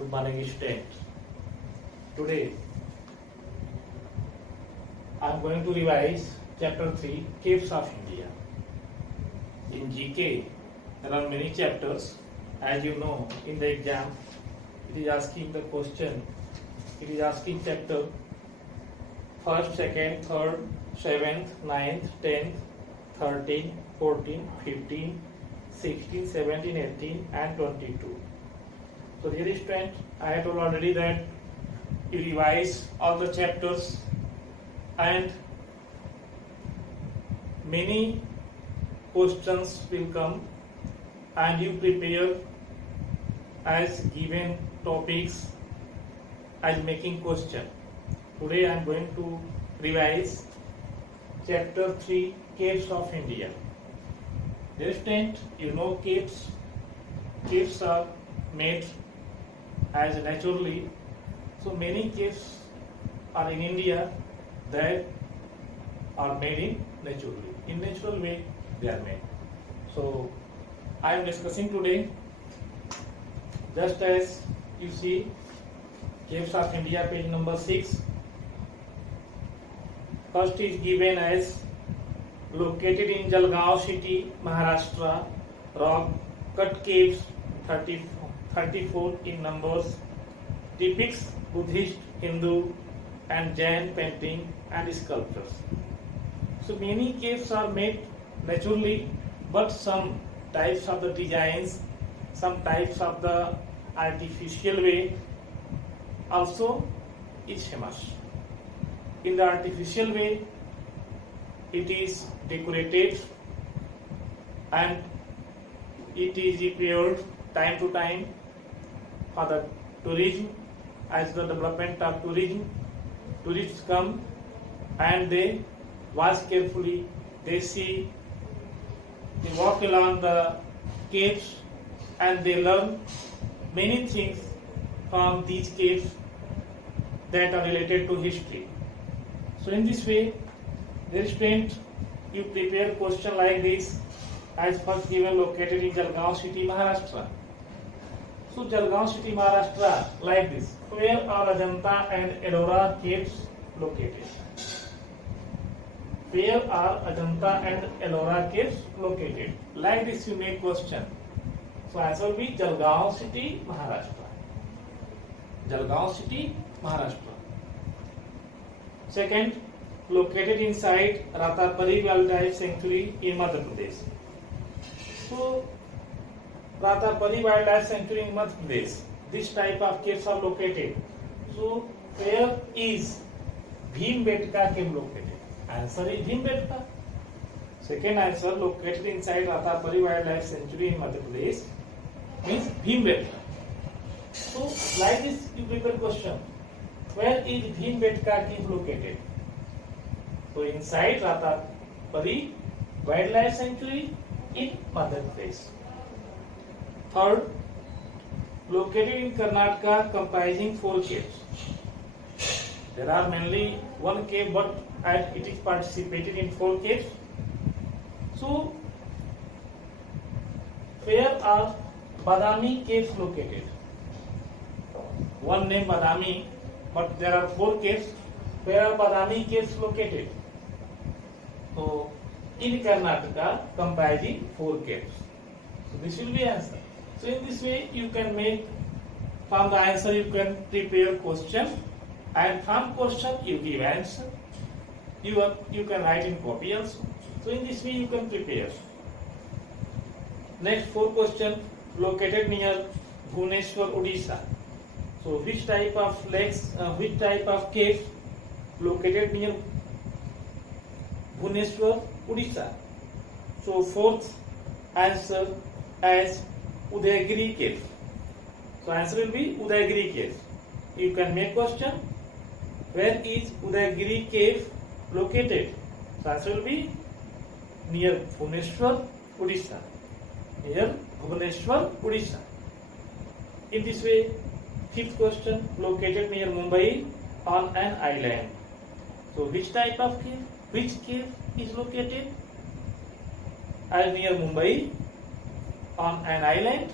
Good morning, students. Today I am going to revise Chapter 3 Caves of India. In GK, there are many chapters. As you know, in the exam, it is asking the question. It is asking chapter 1st, 2nd, 3rd, 7th, 9th, 10th, 13, 14, 15, 16, 17, 18 and 22. So dear student, I have told already that you revise all the chapters and many questions will come and you prepare as given topics as making question. Today I am going to revise chapter 3 Caves of India. Dear student, you know caves are made as naturally. So many caves are in India that are made in naturally. In natural way they are made. So I am discussing today, just as you see, Caves of India, page number 6. First is given as located in Jalgaon city, Maharashtra. Rock cut caves 34 in numbers, depicts Buddhist, Hindu and Jain painting and sculptures. So many caves are made naturally, but some types of the designs, some types of the artificial way also is famous. In the artificial way, it is decorated and it is repaired time to time for the tourism. As the development of tourism, tourists come and they watch carefully, they see, they walk along the caves and they learn many things from these caves that are related to history. So in this way, dear student, you prepare question like this as first given located in Jalgaon city, Maharashtra. So Jalgaon city, Maharashtra, like this. Where are Ajanta and Ellora caves located? Where are Ajanta and Ellora caves located? Like this you make question. So answer will be Jalgaon city, Maharashtra. Jalgaon city, Maharashtra. Second, located inside Ratapari Wildlife Sanctuary in Madhya Pradesh. So Ratapari Wildlife Sanctuary in Madhya Pradesh, this type of caves are located. So where is Bhimbetka cave located? Answer is Bhimbetka. Second answer, located inside Ratapari Wildlife Sanctuary in Madhya Pradesh means Bhimbetka. So like this you prepare question. Where is Bhimbetka cave located? So inside Ratapari Wildlife Sanctuary in Madhya Pradesh. Third, located in Karnataka comprising 4 caves. There are mainly one cave, but it is participated in 4 caves. So where are Badami caves located? One name Badami, but there are 4 caves. Where are Badami caves located? So in Karnataka comprising 4 caves. So this will be answer. So in this way you can make, from the answer you can prepare question and from question you give answer. You can write in copy also. So in this way you can prepare. Next 4 question, located near Bhubaneswar, Odisha. So which type of lakes, which type of cave located near Bhubaneswar, Odisha? So fourth answer as Udayagiri cave. So answer will be Udayagiri cave. You can make question, where is Udayagiri cave located? So answer will be near Bhubaneswar, Odisha. Near Bhubaneswar, Odisha. In this way, fifth question, located near Mumbai on an island. So which type of cave? Which cave is located? As near Mumbai on an island.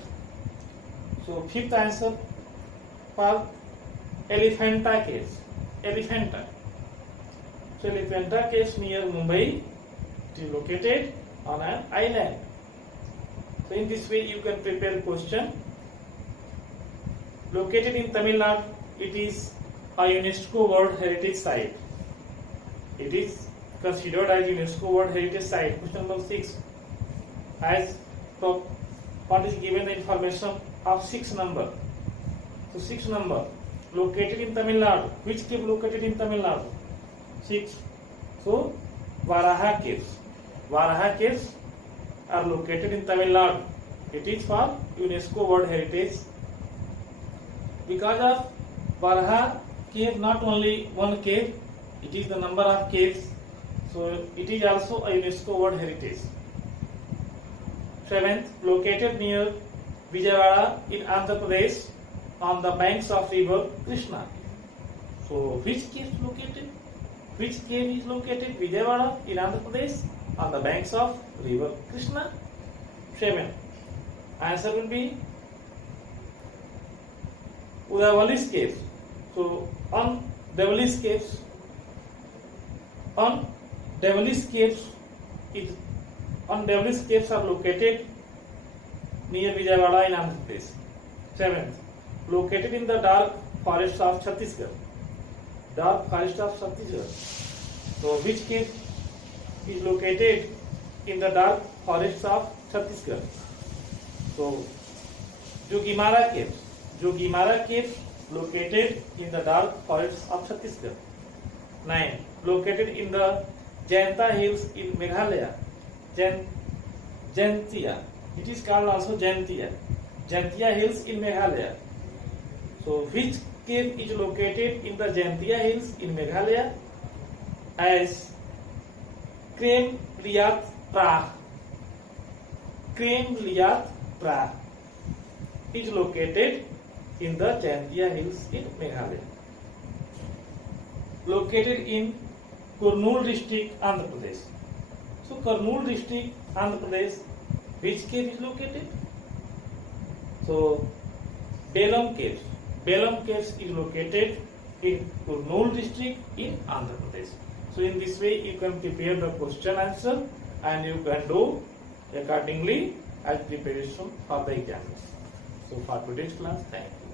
So fifth answer, for Elephanta Caves. Elephanta. So Elephanta Caves near Mumbai. It is located on an island. So in this way you can prepare question. Located in Tamil Nadu, it is a UNESCO World Heritage Site. It is considered as UNESCO World Heritage Site. Question number 6. As what is given the information of 6 number. So 6 number located in Tamil Nadu. Which cave located in Tamil Nadu? 6. So Varaha Caves. Varaha Caves are located in Tamil Nadu. It is for UNESCO World Heritage. Because of Varaha cave, not only one cave, it is the number of caves. So it is also a UNESCO World Heritage. 7th, located near Vijayawada in Andhra Pradesh on the banks of river Krishna. So which cave is located? Which cave is located? Vijayawada in Andhra Pradesh on the banks of river Krishna. 7. Answer will be Udavalis caves. So on Devali's caves, Devali's caves are located near Vijayawada in Andhra Pradesh. 7th, located in the dark forest of Chhattisgarh. Dark forest of Chhattisgarh. So which cave is located in the dark forest of Chhattisgarh? So Jogimara caves. Jogimara caves located in the dark forests of Chhattisgarh. 9. Located in the Jayanta Hills in Meghalaya. Jaintia. It is called also Jaintia. Jaintia Hills in Meghalaya. So which cave is located in the Jaintia Hills in Meghalaya? As Krem Liat Prah. Krem Liat Prah is located in the Jaintia Hills in Meghalaya. Located in Kurnool district, Andhra Pradesh. So Kurnool district, Andhra Pradesh, which cave is located? So Belam Caves. Belam Caves is located in Kurnool district in Andhra Pradesh. So in this way you can prepare the question answer and you can do accordingly as preparation for the exam. So for today's class, thank you.